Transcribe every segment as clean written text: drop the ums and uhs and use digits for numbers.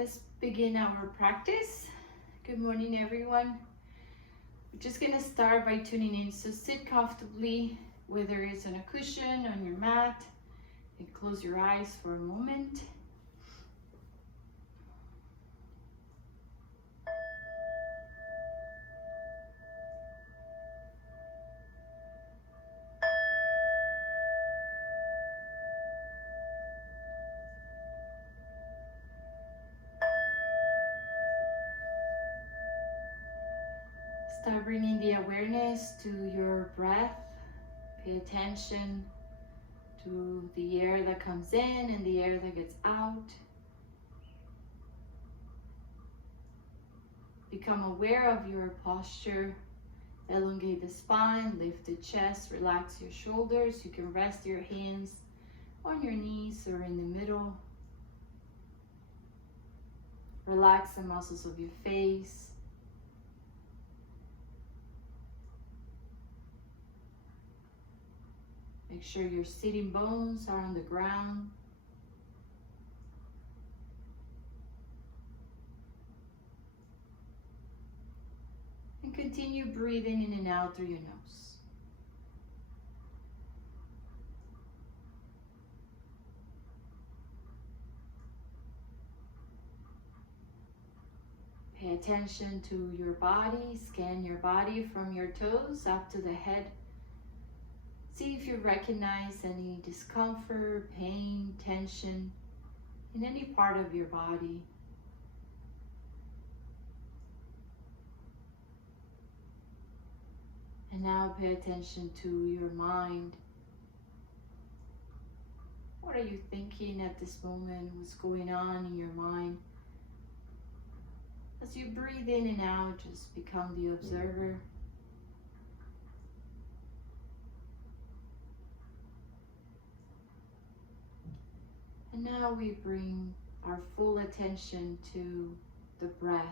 Let's begin our practice. Good morning, everyone. We're just gonna start by tuning in. So sit comfortably, whether it's on a cushion, on your mat, and close your eyes for a moment. Start bringing the awareness to your breath. Pay attention to the air that comes in and the air that gets out. Become aware of your posture. Elongate the spine, lift the chest, relax your shoulders. You can rest your hands on your knees or in the middle. Relax the muscles of your face. Make sure your sitting bones are on the ground. And continue breathing in and out through your nose. Pay attention to your body. Scan your body from your toes up to the head. See if you recognize any discomfort, pain, tension in any part of your body. And now pay attention to your mind. What are you thinking at this moment? What's going on in your mind? As you breathe in and out, just become the observer. And now we bring our full attention to the breath.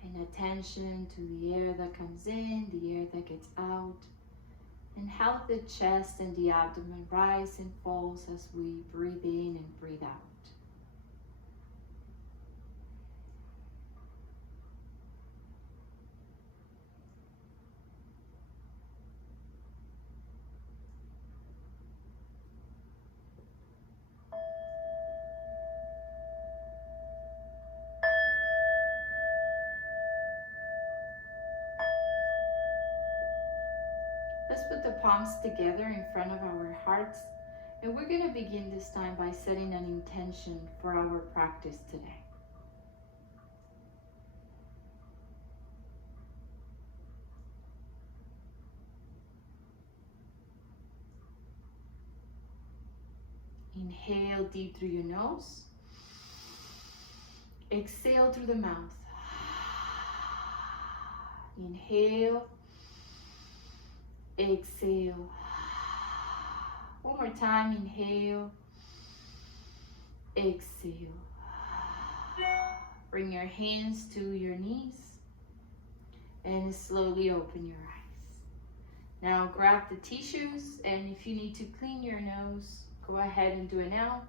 Paying attention to the air that comes in, the air that gets out, and how the chest and the abdomen rise and falls as we breathe in and breathe out. Let's put the palms together in front of our hearts, and we're going to begin this time by setting an intention for our practice today. Inhale deep through your nose. Exhale through the mouth. Inhale. Exhale. One more time. Inhale. Exhale. Bring your hands to your knees and slowly open your eyes. Now grab the tissues, and if you need to clean your nose, go ahead and do it now.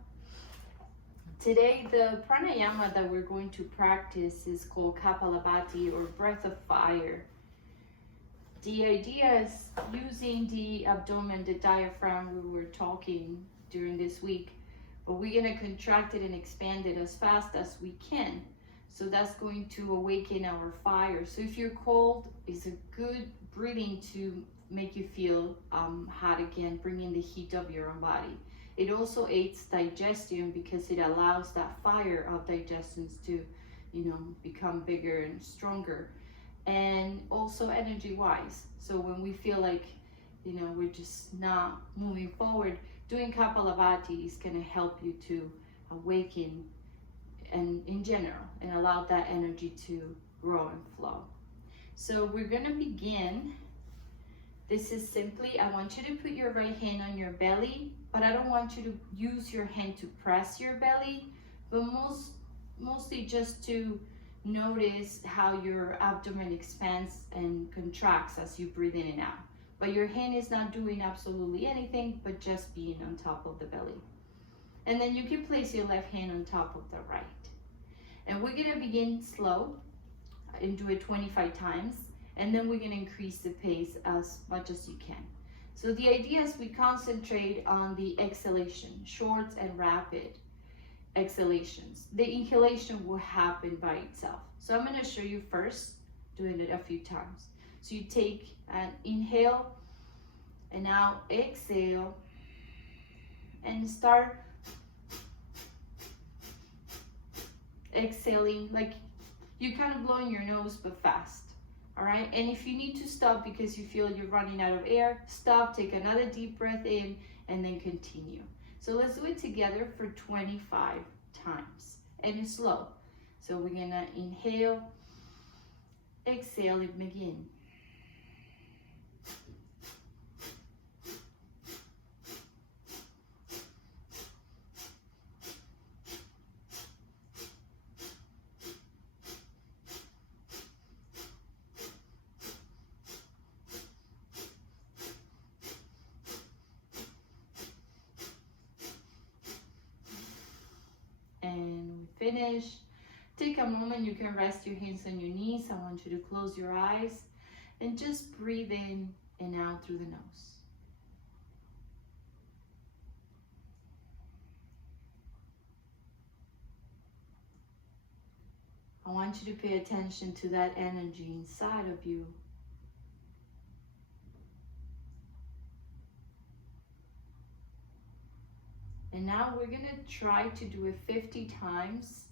Today, the pranayama that we're going to practice is called Kapalabhati, or breath of fire. The idea is using the abdomen, the diaphragm we were talking during this week, but we're going to contract it and expand it as fast as we can. So that's going to awaken our fire. So if you're cold, it's a good breathing to make you feel hot again, bringing the heat of your own body. It also aids digestion because it allows that fire of digestions to, become bigger and stronger. And also energy wise. So when we feel like, we're just not moving forward, doing Kapalabhati is going to help you to awaken and in general, and allow that energy to grow and flow. So we're going to begin. This is simply, I want you to put your right hand on your belly, but I don't want you to use your hand to press your belly, but mostly just to notice how your abdomen expands and contracts as you breathe in and out. But your hand is not doing absolutely anything, but just being on top of the belly. And then you can place your left hand on top of the right. And we're gonna begin slow and do it 25 times. And then we're gonna increase the pace as much as you can. So the idea is we concentrate on the exhalation, short and rapid exhalations. The inhalation will happen by itself. So I'm gonna show you first doing it a few times. So you take an inhale and now exhale and start exhaling like you kind of blowing your nose but fast. All right, and if you need to stop because you feel you're running out of air, stop, take another deep breath in, and then continue. So let's do it together for 25 times, and it's slow. So we're gonna inhale, exhale, and begin. And we finish. Take a moment, you can rest your hands on your knees. I want you to close your eyes and just breathe in and out through the nose. I want you to pay attention to that energy inside of you. And now we're gonna try to do it 50 times,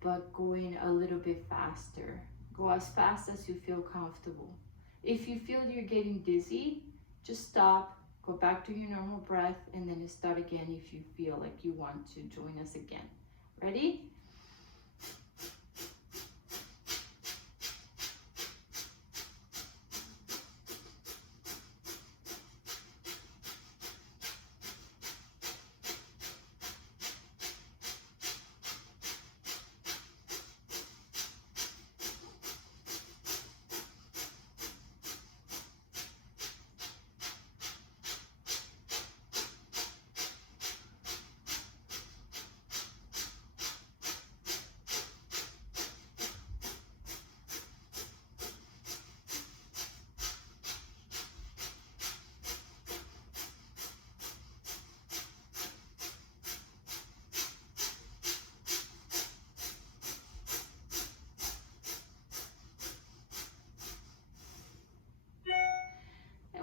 but going a little bit faster. Go as fast as you feel comfortable. If you feel you're getting dizzy, just stop, go back to your normal breath, and then start again if you feel like you want to join us again. Ready?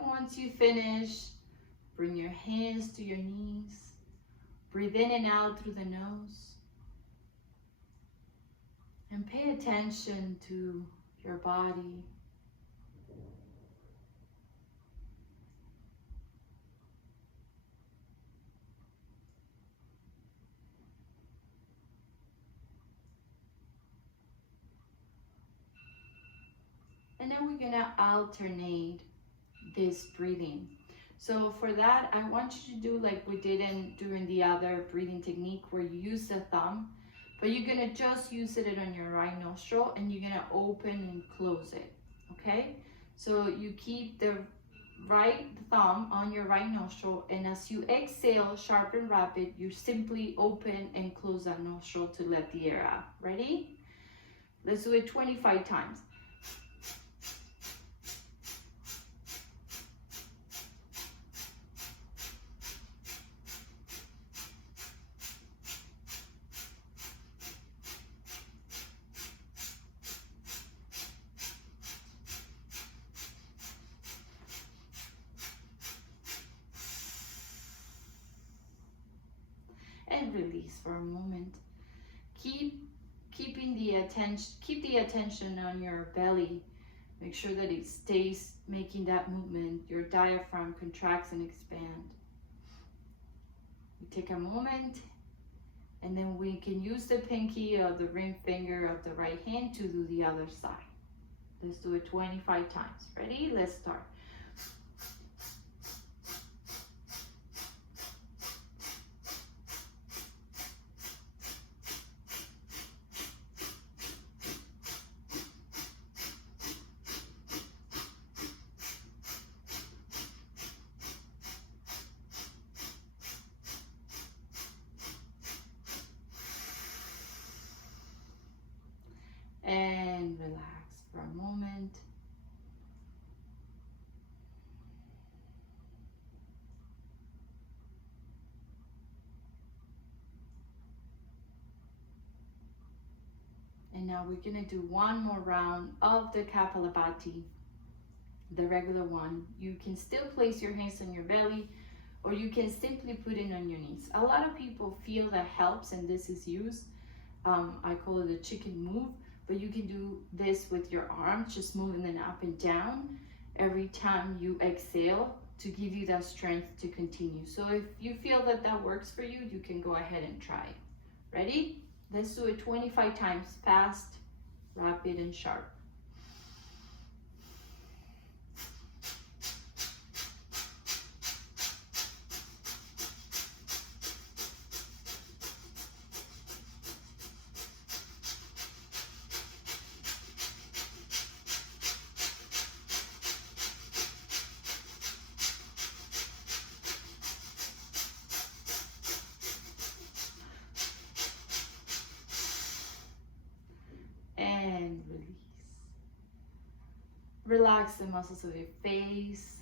Once you finish, bring your hands to your knees. Breathe in and out through the nose. And pay attention to your body. And then we're gonna alternate this breathing. So for that, I want you to do like we did during the other breathing technique where you use the thumb, but you're gonna just use it on your right nostril and you're gonna open and close it, okay? So you keep the right thumb on your right nostril, and as you exhale, sharp and rapid, you simply open and close that nostril to let the air out. Ready? Let's do it 25 times. And release for a moment. Keep the attention on your belly. Make sure that it stays making that movement. Your diaphragm contracts and expands. You take a moment, and then we can use the pinky of the ring finger of the right hand to do the other side. Let's do it 25 times. Ready? Let's start. And now we're gonna do one more round of the Kapalabhati, the regular one. You can still place your hands on your belly, or you can simply put it on your knees. A lot of people feel that helps, and this is used. I call it a chicken move, but you can do this with your arms, just moving them up and down every time you exhale to give you that strength to continue. So if you feel that that works for you, you can go ahead and try it. Ready? Let's do it 25 times, fast, rapid, and sharp. And release. Relax the muscles of your face.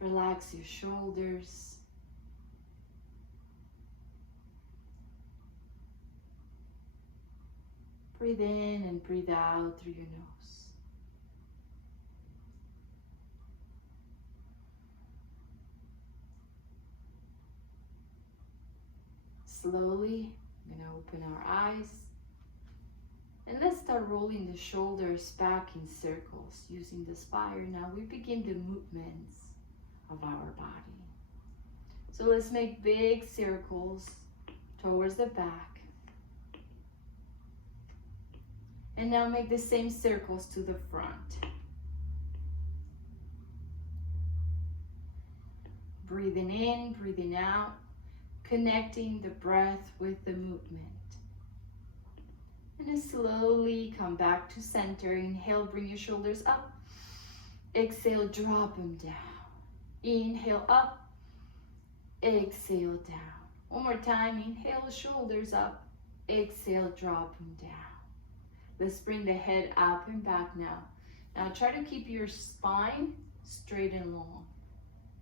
Relax your shoulders. Breathe in and breathe out through your nose. Slowly, I'm going to open our eyes. And let's start rolling the shoulders back in circles using the spire. Now we begin the movements of our body. So let's make big circles towards the back. And now make the same circles to the front. Breathing in, breathing out, connecting the breath with the movement. And then slowly come back to center. Inhale, bring your shoulders up. Exhale, drop them down. Inhale, up. Exhale, down. One more time. Inhale, shoulders up. Exhale, drop them down. Let's bring the head up and back now. Now try to keep your spine straight and long.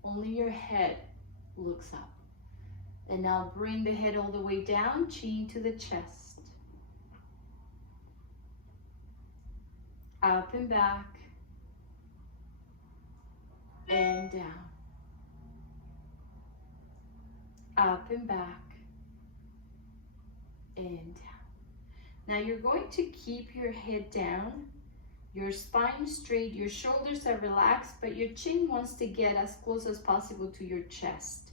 Only your head looks up. And now bring the head all the way down, chin to the chest. Up and back, and down. Up and back, and down. Now you're going to keep your head down, your spine straight, your shoulders are relaxed, but your chin wants to get as close as possible to your chest.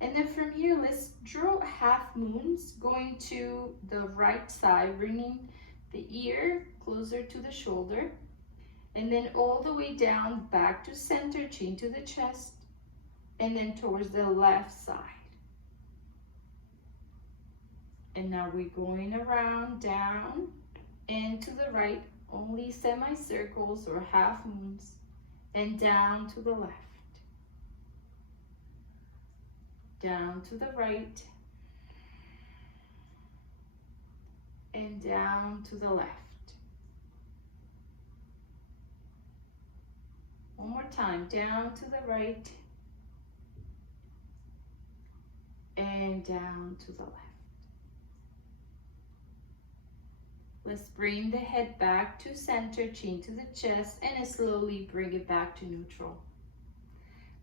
And then from here, let's draw half moons going to the right side, bringing the ear closer to the shoulder, and then all the way down, back to center, chin to the chest, and then towards the left side. And now we're going around, down, and to the right, only semicircles or half moons, and down to the left. Down to the right, and down to the left. One more time, down to the right, and down to the left. Let's bring the head back to center, chin to the chest, and slowly bring it back to neutral.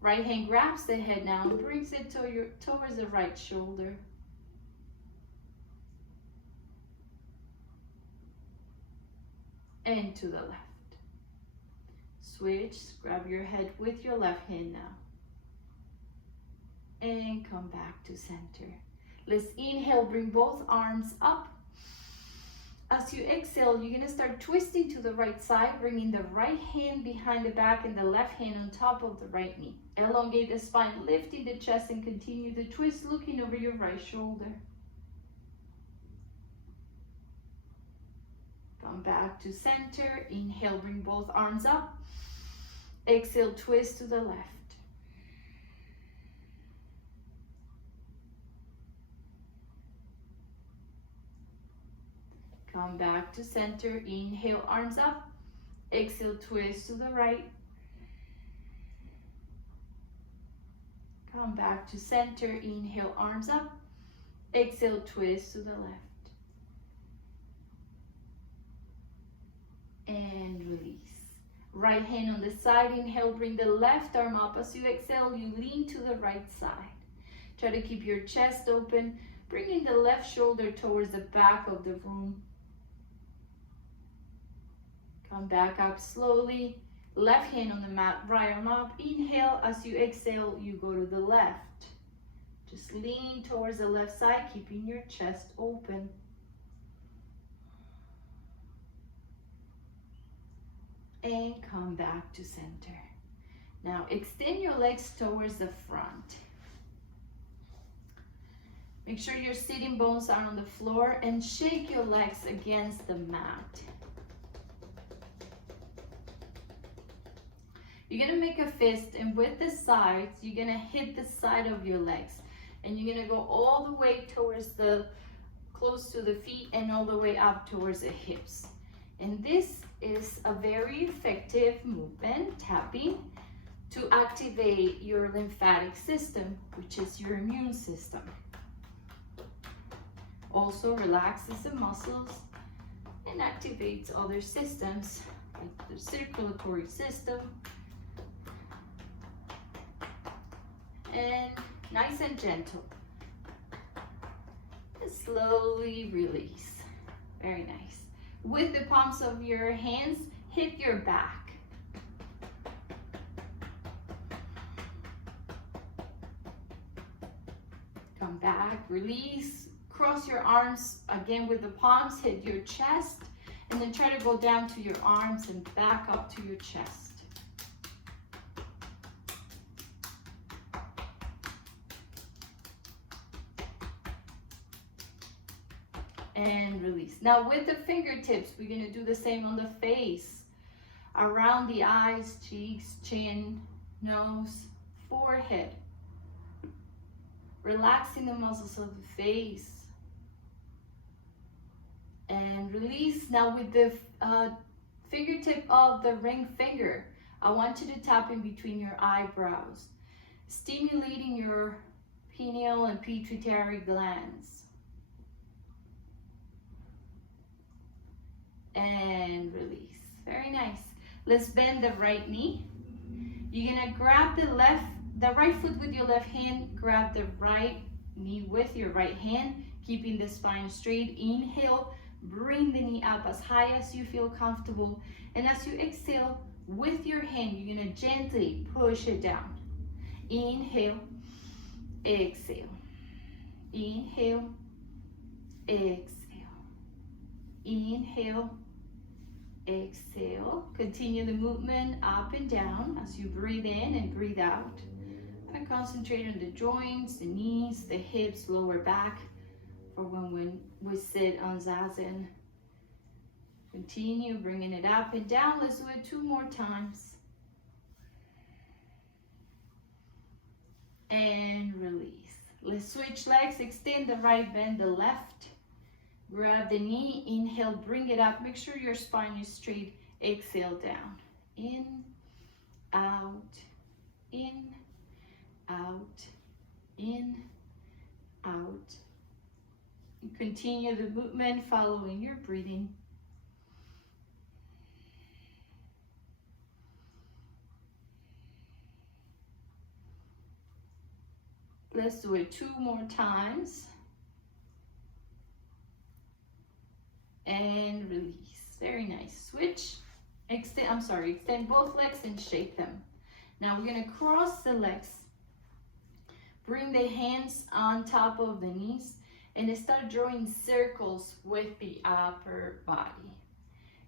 Right hand grabs the head now and brings it towards the right shoulder. And to the left. Switch, grab your head with your left hand now. And come back to center. Let's inhale, bring both arms up. As you exhale, you're gonna start twisting to the right side, bringing the right hand behind the back and the left hand on top of the right knee. Elongate the spine, lifting the chest, and continue the twist, looking over your right shoulder. Come back to center. Inhale, bring both arms up. Exhale, twist to the left. Come back to center. Inhale, arms up. Exhale, twist to the right. Come back to center. Inhale, arms up. Exhale, twist to the left. and release. Right hand on the side, inhale, bring the left arm up. As you exhale, you lean to the right side. Try to keep your chest open, bringing the left shoulder towards the back of the room. Come back up slowly. Left hand on the mat, right arm up. Inhale, as you exhale, you go to the left. Just lean towards the left side, keeping your chest open. And come back to center. Now extend your legs towards the front. Make sure your sitting bones are on the floor and shake your legs against the mat. You're gonna make a fist, and with the sides, you're gonna hit the side of your legs. And you're gonna go all the way towards close to the feet and all the way up towards the hips. And this is a very effective movement, tapping, to activate your lymphatic system, which is your immune system. Also relaxes the muscles and activates other systems, like the circulatory system. And nice and gentle. And slowly release. Very nice. With the palms of your hands, hit your back. Come back, release. Cross your arms again with the palms, hit your chest, and then try to go down to your arms and back up to your chest. And release. Now with the fingertips, we're gonna do the same on the face. Around the eyes, cheeks, chin, nose, forehead. Relaxing the muscles of the face. And release. Now with the fingertip of the ring finger, I want you to tap in between your eyebrows, stimulating your pineal and pituitary glands. And release. Very nice. Let's bend the right knee. You're gonna grab the right foot with your left hand, grab the right knee with your right hand, keeping the spine straight. Inhale, bring the knee up as high as you feel comfortable. And as you exhale, with your hand, you're gonna gently push it down. Inhale, exhale. Inhale, exhale. Inhale, exhale. Continue the movement up and down as you breathe in and breathe out. And concentrate on the joints, the knees, the hips, lower back for when we sit on Zazen. Continue bringing it up and down. Let's do it 2 more times. And release. Let's switch legs. Extend the right, bend the left. Grab the knee, inhale, bring it up. Make sure your spine is straight. Exhale down. In, out, in, out, in, out. You continue the movement following your breathing. Let's do it 2 more times. And release. Very nice. Switch. Extend both legs and shake them. Now we're gonna cross the legs. Bring the hands on top of the knees and start drawing circles with the upper body.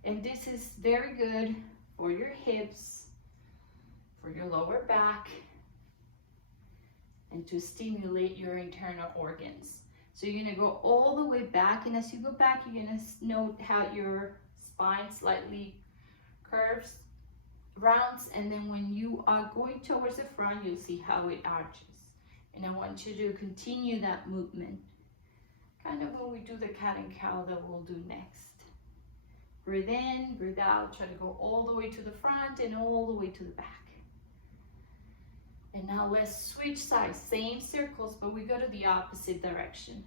And this is very good for your hips, for your lower back, and to stimulate your internal organs. So you're gonna go all the way back, and as you go back, you're gonna note how your spine slightly curves, rounds, and then when you are going towards the front, you'll see how it arches. And I want you to continue that movement, kind of when we do the cat and cow that we'll do next. Breathe in, breathe out, try to go all the way to the front and all the way to the back. And now let's switch sides, same circles, but we go to the opposite direction.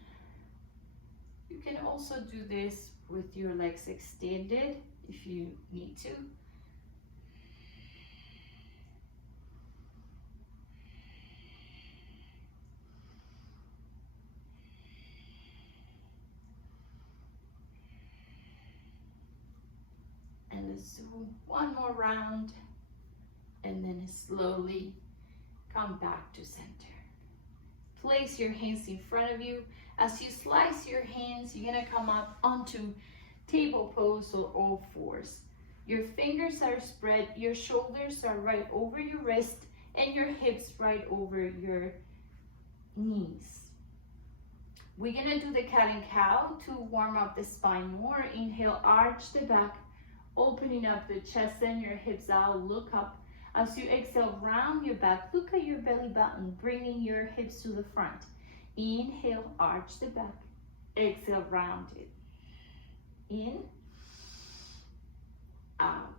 You can also do this with your legs extended if you need to. And let's do one more round, and then slowly come back to center. Place your hands in front of you. As you slice your hands, you're gonna come up onto table pose or all fours. Your fingers are spread, your shoulders are right over your wrist, and your hips right over your knees. We're gonna do the cat and cow to warm up the spine more. Inhale, arch the back, opening up the chest, send your hips out, look up. As you exhale, round your back, look at your belly button, bringing your hips to the front. Inhale, arch the back. Exhale, round it. In, out.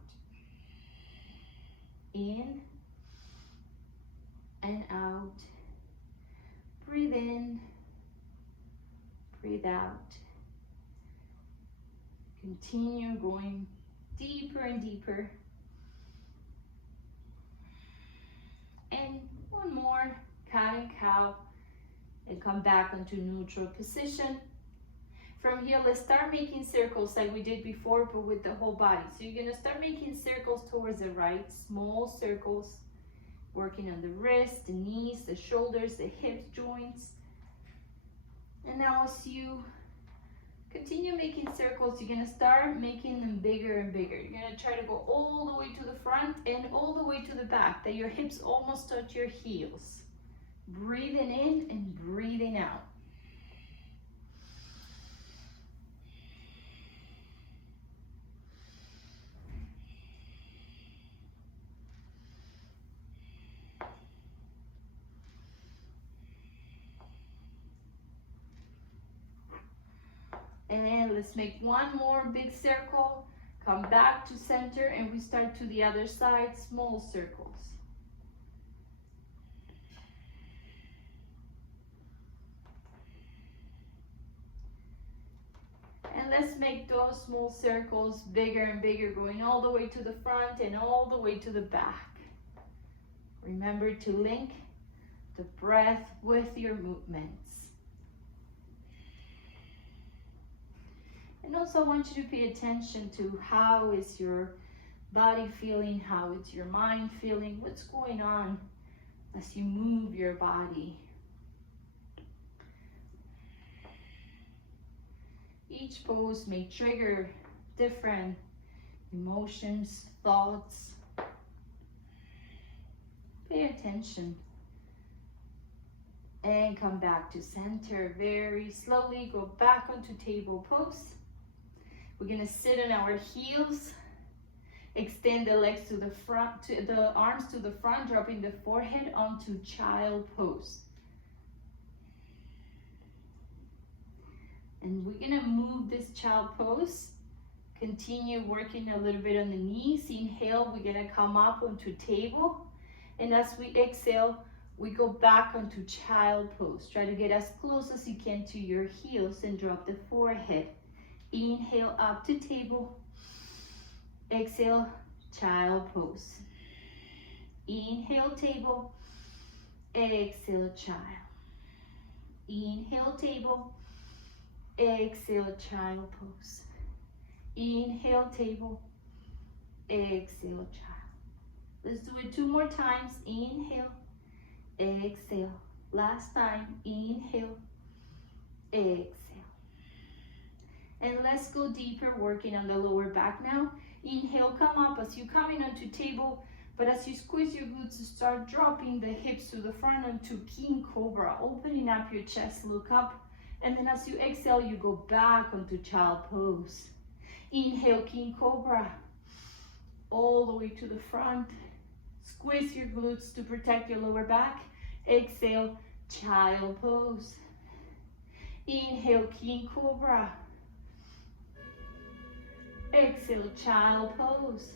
In, and out. Breathe in, breathe out. Continue going deeper and deeper. And one more, cat and cow, and come back into neutral position. From here, let's start making circles like we did before, but with the whole body. So you're gonna start making circles towards the right, small circles, working on the wrists, the knees, the shoulders, the hips, joints. And now as you continue making circles, you're gonna start making them bigger and bigger. You're gonna try to go all the way to the front and all the way to the back, that your hips almost touch your heels. Breathing in and breathing out. And let's make one more big circle. Come back to center, and we start to the other side, small circles. And let's make those small circles bigger and bigger, going all the way to the front and all the way to the back. Remember to link the breath with your movements. And also I want you to pay attention to how is your body feeling, how is your mind feeling, what's going on as you move your body. Each pose may trigger different emotions, thoughts. Pay attention. And come back to center very slowly. Go back onto table pose. We're gonna sit on our heels. Extend the legs to the front, to the arms to the front, dropping the forehead onto child pose. And we're gonna move this child pose. Continue working a little bit on the knees. Inhale, we're gonna come up onto table. And as we exhale, we go back onto child pose. Try to get as close as you can to your heels and drop the forehead. Inhale up to table. Exhale, child pose. Inhale, table. Exhale, child. Inhale, table. Exhale, child pose. Inhale, table. Exhale, child. Let's do it 2 more times. Inhale, exhale. Last time. Inhale, exhale. And let's go deeper, working on the lower back now. Inhale, come up as you come in onto table, but as you squeeze your glutes, start dropping the hips to the front onto King Cobra, opening up your chest, look up. And then as you exhale, you go back onto child pose. Inhale, King Cobra, all the way to the front. Squeeze your glutes to protect your lower back. Exhale, child pose. Inhale, King Cobra. Exhale, child pose.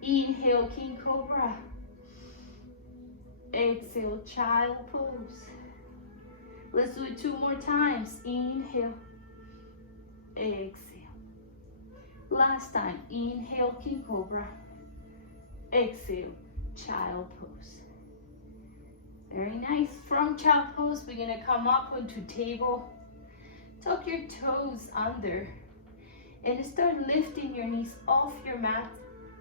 Inhale, King Cobra. Exhale, child pose. Let's do it 2 more times. Inhale, exhale. Last time, inhale, King Cobra. Exhale, child pose. Very nice. From child pose, we're gonna come up onto table. Tuck your toes under and start lifting your knees off your mat,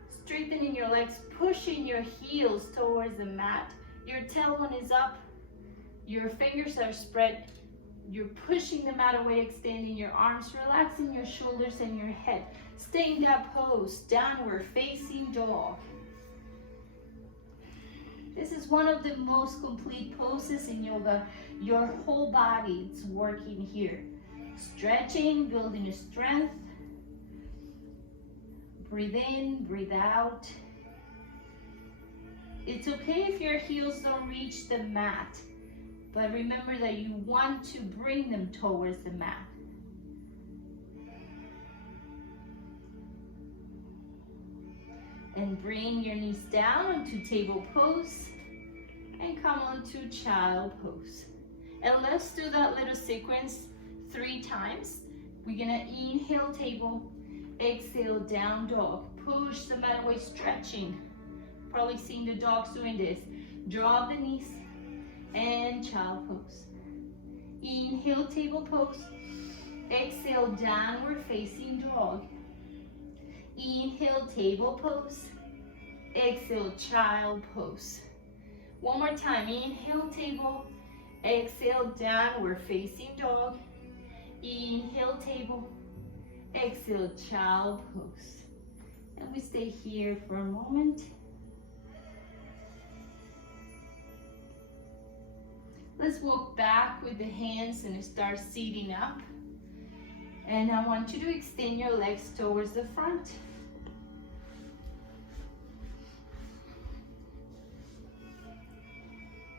straightening your legs, pushing your heels towards the mat. Your tailbone is up, your fingers are spread. You're pushing the mat away, extending your arms, relaxing your shoulders and your head. Stay in that pose, downward facing dog. This is one of the most complete poses in yoga. Your whole body is working here. Stretching, building strength. Breathe in, breathe out. It's okay if your heels don't reach the mat, but remember that you want to bring them towards the mat. And bring your knees down onto table pose and come onto child pose. And let's do that little sequence 3 times. We're gonna inhale table, exhale down dog. Push the mat away, stretching. Probably seen the dogs doing this. Drop the knees and child pose. Inhale table pose, exhale downward facing dog. Inhale table pose, exhale child pose. One more time, inhale table, exhale downward facing dog. Inhale table, exhale child pose. And we stay here for a moment. Let's walk back with the hands and start seating up. And I want you to extend your legs towards the front.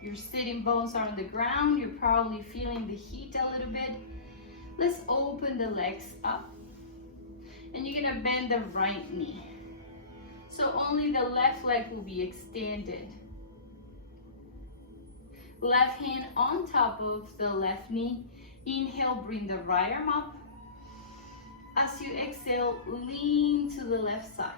Your sitting bones are on the ground. You're probably feeling the heat a little bit. Let's open the legs up. And you're gonna bend the right knee. So only the left leg will be extended. Left hand on top of the left knee. Inhale, bring the right arm up. As you exhale, lean to the left side.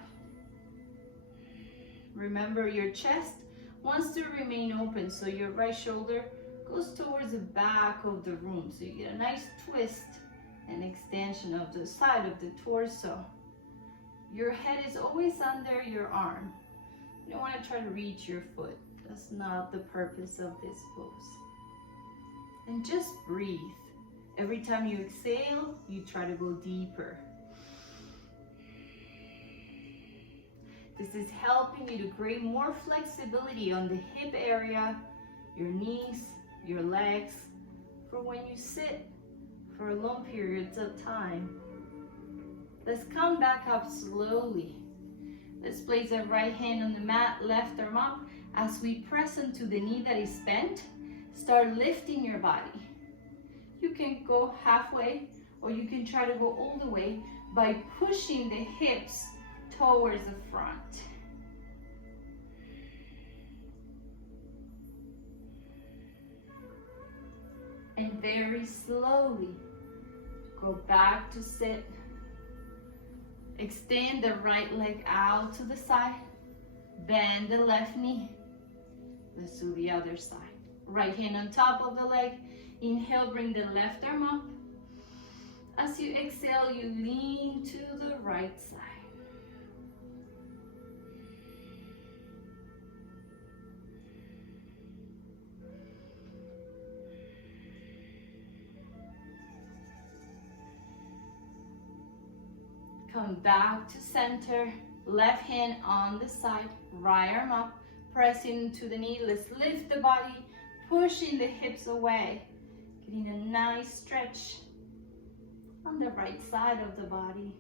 Remember, your chest wants to remain open, so your right shoulder goes towards the back of the room. So you get a nice twist and extension of the side of the torso. Your head is always under your arm. You don't want to try to reach your foot. That's not the purpose of this pose. And just breathe. Every time you exhale, you try to go deeper. This is helping you to create more flexibility on the hip area, your knees, your legs, for when you sit for long periods of time. Let's come back up slowly. Let's place the right hand on the mat, left arm up. As we press into the knee that is bent, start lifting your body. You can go halfway, or you can try to go all the way by pushing the hips towards the front. And very slowly, go back to sit. Extend the right leg out to the side. Bend the left knee. Let's do the other side. Right hand on top of the leg. Inhale, bring the left arm up. As you exhale, you lean to the right side. Come back to center. Left hand on the side, right arm up, pressing to the knee. Let's lift the body, pushing the hips away. Getting a nice stretch on the right side of the body.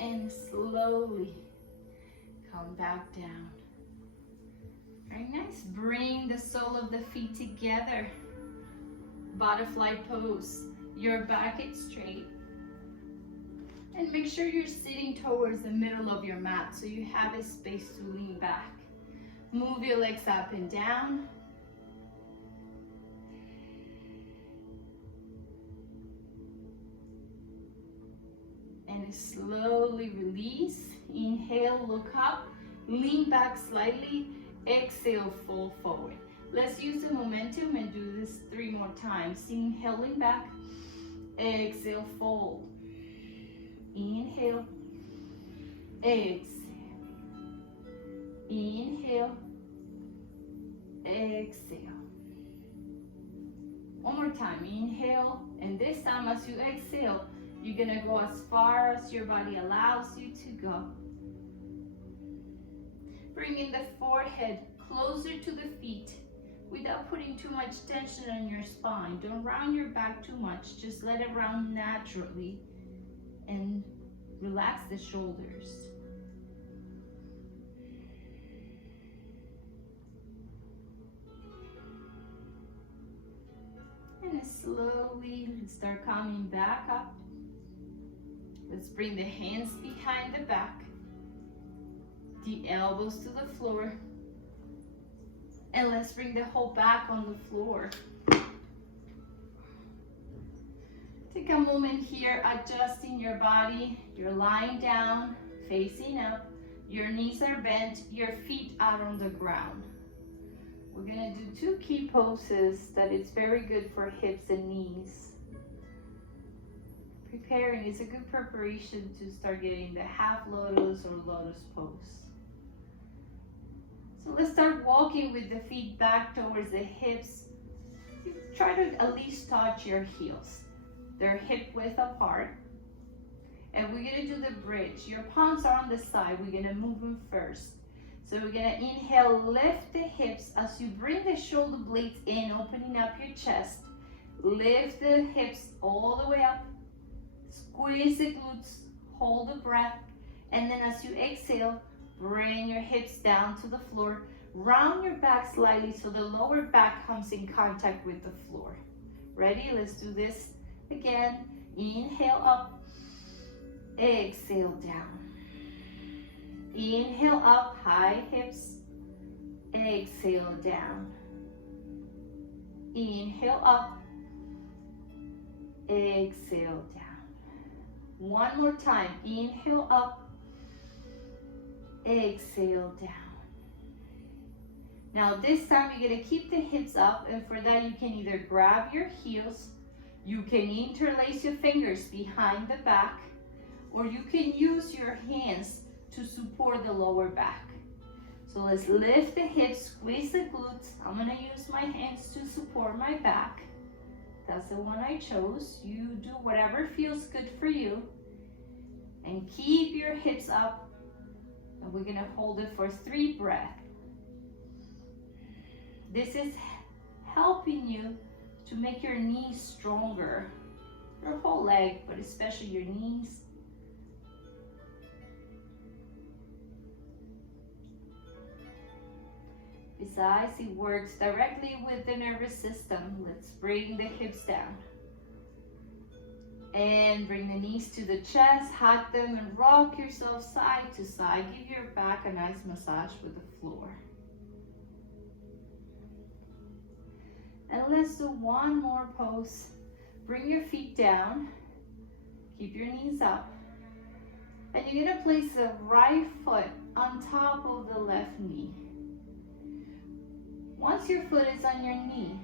And slowly come back down. Very nice. Bring the sole of the feet together. Butterfly pose. Your back is straight. And make sure you're sitting towards the middle of your mat so you have a space to lean back. Move your legs up and down. And slowly release. Inhale, look up, lean back slightly. Exhale, fold forward. Let's use the momentum and do this 3 more times. Inhale, lean back. Exhale, fold. Inhale. Exhale. Inhale. Exhale. One more time. Inhale. And this time as you exhale, you're gonna go as far as your body allows you to go. Bringing the forehead closer to the feet without putting too much tension on your spine. Don't round your back too much. Just let it round naturally and relax the shoulders. And slowly start coming back up. Let's bring the hands behind the back, the elbows to the floor, and let's bring the whole back on the floor. Take a moment here, adjusting your body. You're lying down, facing up. Your knees are bent, your feet out on the ground. We're gonna do 2 key poses that is very good for hips and knees. Preparing is a good preparation to start getting the half lotus or lotus pose. So let's start walking with the feet back towards the hips. Try to at least touch your heels. They're hip width apart. And we're gonna do the bridge. Your palms are on the side. We're gonna move them first. So we're gonna inhale, lift the hips as you bring the shoulder blades in, opening up your chest. Lift the hips all the way up. Squeeze the glutes, hold the breath. And then as you exhale, bring your hips down to the floor. Round your back slightly so the lower back comes in contact with the floor. Ready? Let's do this again. Inhale up, exhale down. Inhale up, high hips, exhale down. Inhale up, exhale down. One more time, inhale up, exhale down. Now this time you're gonna keep the hips up, and for that you can either grab your heels, you can interlace your fingers behind the back, or you can use your hands to support the lower back. So let's lift the hips, squeeze the glutes. I'm gonna use my hands to support my back. That's the one I chose. You do whatever feels good for you. And keep your hips up. And we're gonna hold it for 3 breaths. This is helping you to make your knees stronger. Your whole leg, but especially your knees. Besides, it works directly with the nervous system. Let's bring the hips down. And bring the knees to the chest, hug them, and rock yourself side to side. Give your back a nice massage with the floor. And let's do one more pose. Bring your feet down. Keep your knees up. And you're gonna place the right foot on top of the left knee. Once your foot is on your knee,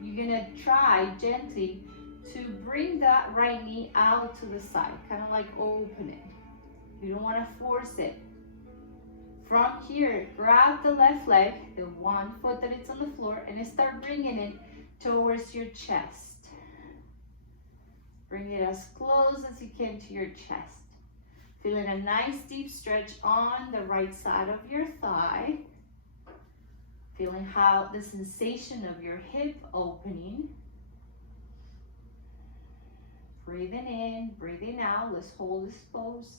you're gonna try gently to bring that right knee out to the side, kind of like open it. You don't want to force it. From here, grab the left leg, the one foot that is on the floor, and start bringing it towards your chest. Bring it as close as you can to your chest. Feeling a nice deep stretch on the right side of your thigh. Feeling how the sensation of your hip opening. Breathing in, breathing out. Let's hold this pose.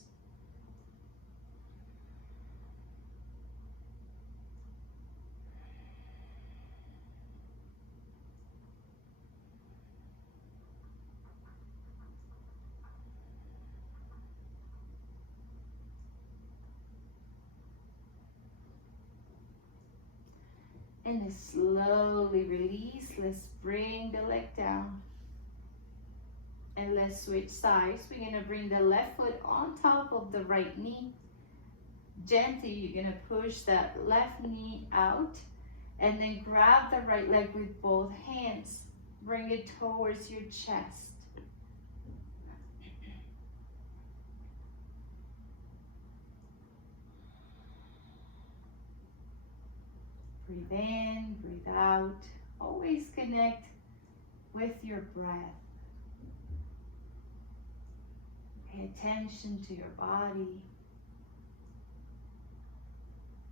And then slowly release. Let's bring the leg down. And let's switch sides. We're going to bring the left foot on top of the right knee. Gently, you're going to push that left knee out. And then grab the right leg with both hands. Bring it towards your chest. Breathe in, breathe out. Always connect with your breath. Pay attention to your body.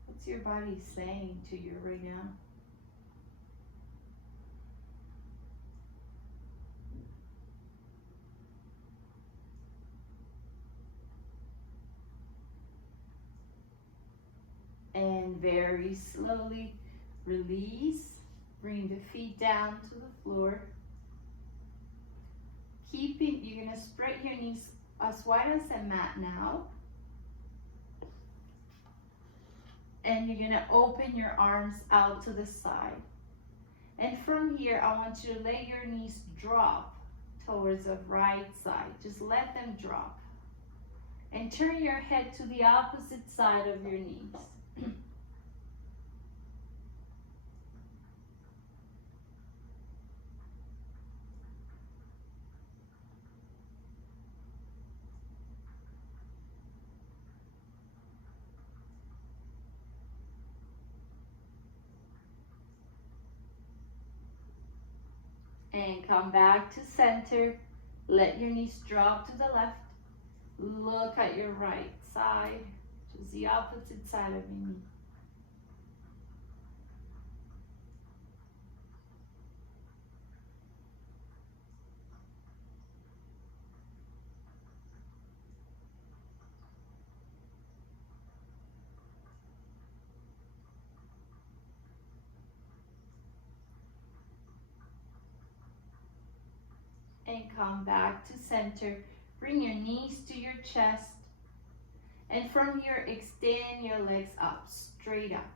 What's your body saying to you right now? And very slowly release. Bring the feet down to the floor. You're going to spread your knees as wide as a mat now. And you're going to open your arms out to the side. And from here, I want you to let your knees drop towards the right side. Just let them drop. And turn your head to the opposite side of your knees. And come back to center. Let your knees drop to the left. Look at your right side, which is the opposite side of your knee. And come back to center. Bring your knees to your chest. And from here, extend your legs up, straight up.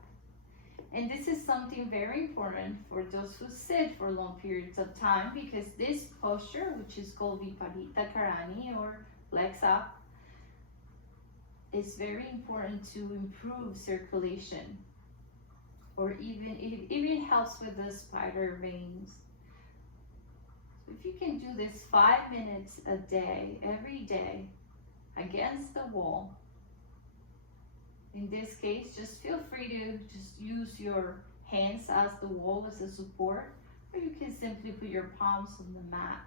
And this is something very important for those who sit for long periods of time, because this posture, which is called Viparita Karani or legs up, is very important to improve circulation. Or it even helps with the spider veins. If you can do this 5 minutes a day, every day, against the wall, in this case, just feel free to just use your hands as the wall as a support, or you can simply put your palms on the mat.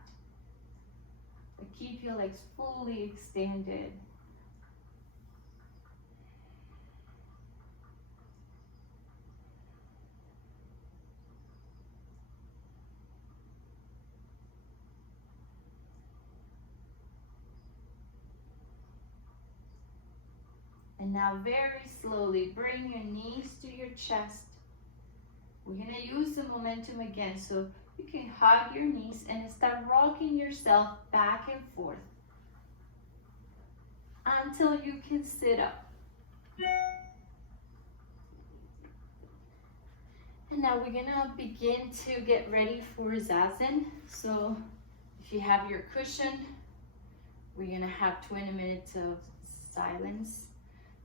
But keep your legs fully extended. And now very slowly bring your knees to your chest. We're going to use the momentum again, so you can hug your knees and start rocking yourself back and forth until you can sit up. And now we're going to begin to get ready for Zazen. So if you have your cushion, we're going to have 20 minutes of silence.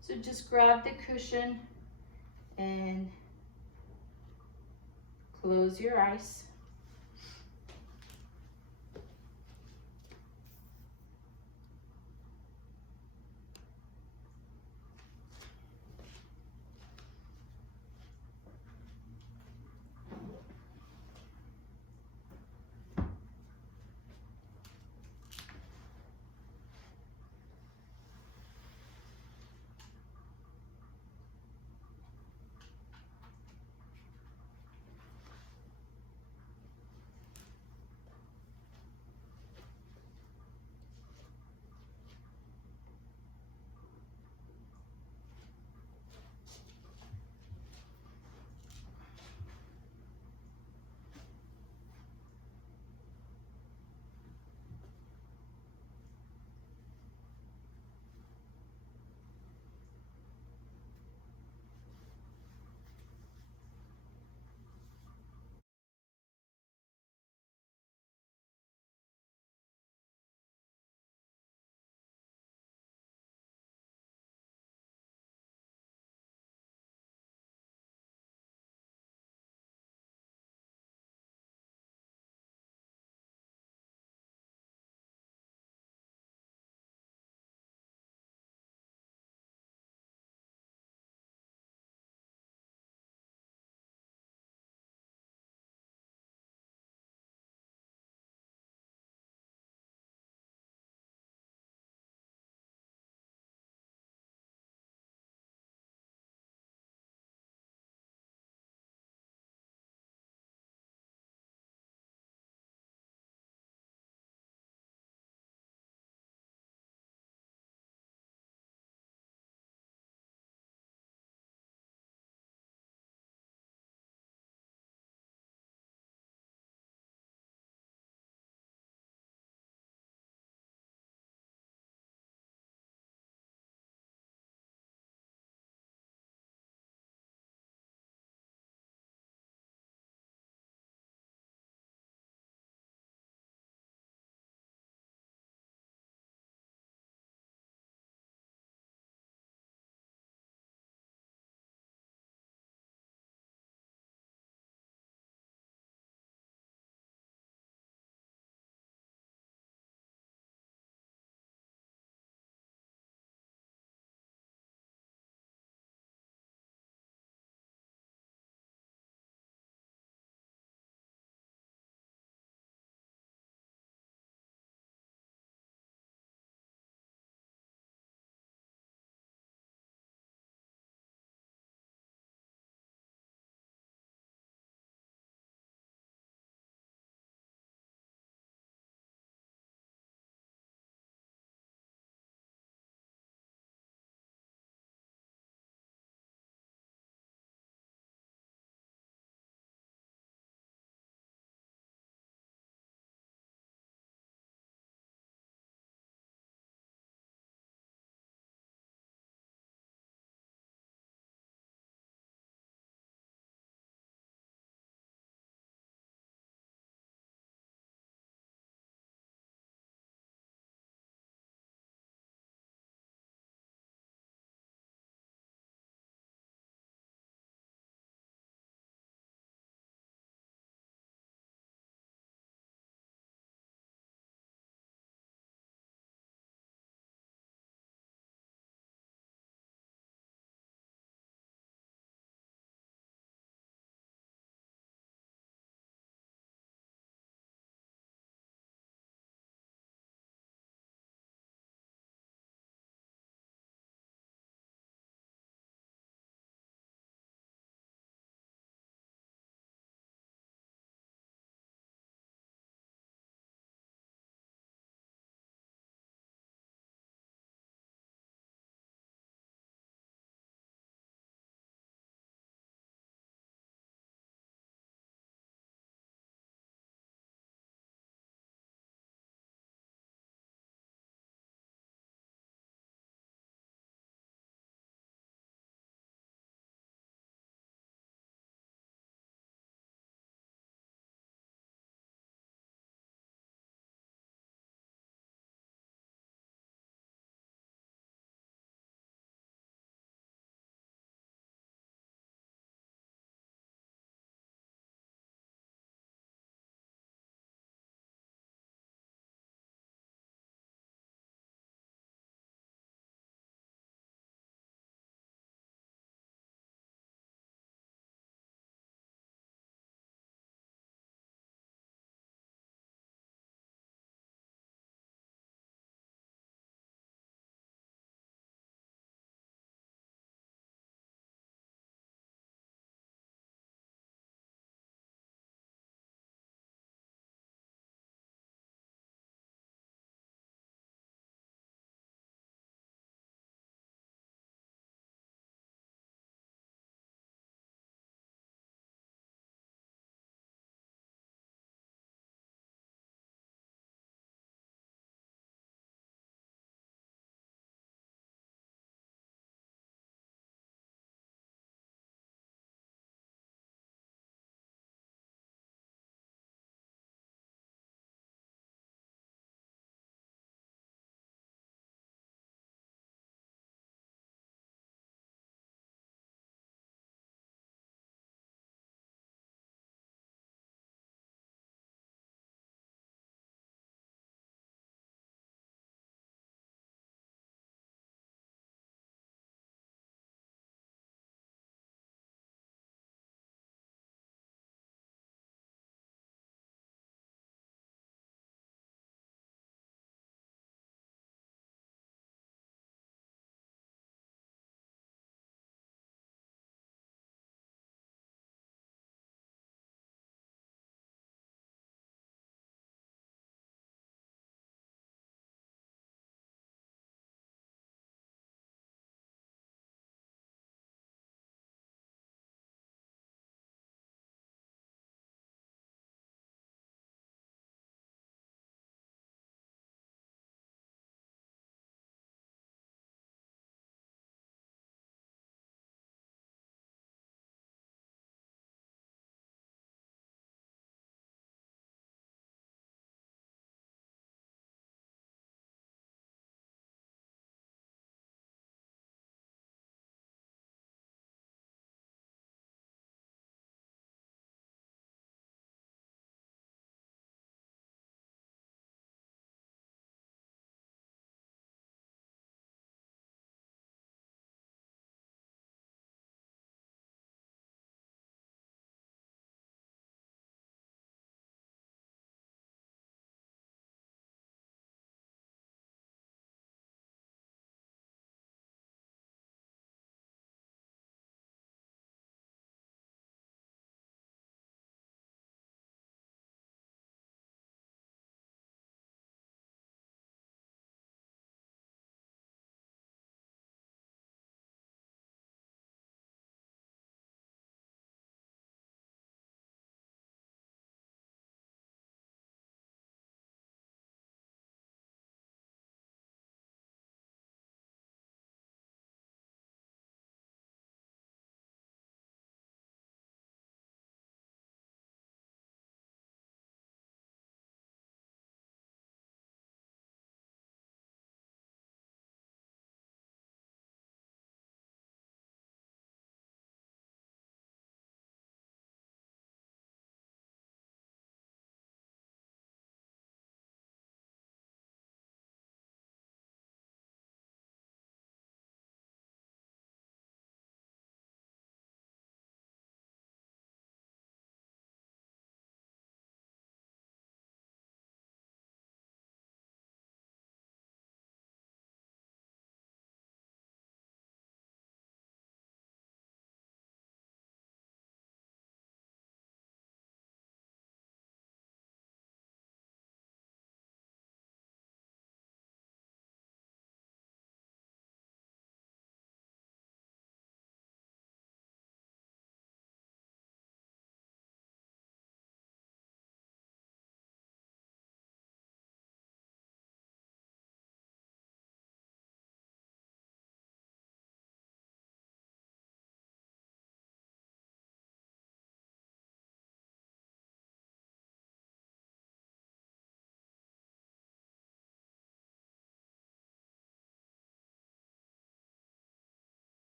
So just grab the cushion and close your eyes.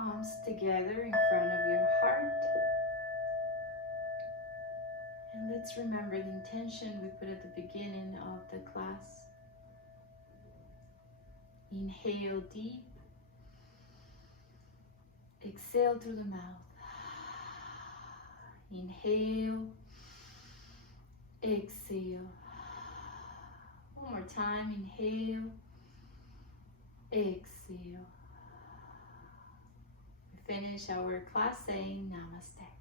palms together in front of your heart. And let's remember the intention we put at the beginning of the class. Inhale deep. Exhale through the mouth. Inhale. Exhale. One more time. Inhale. Exhale. We finish our class saying Namaste.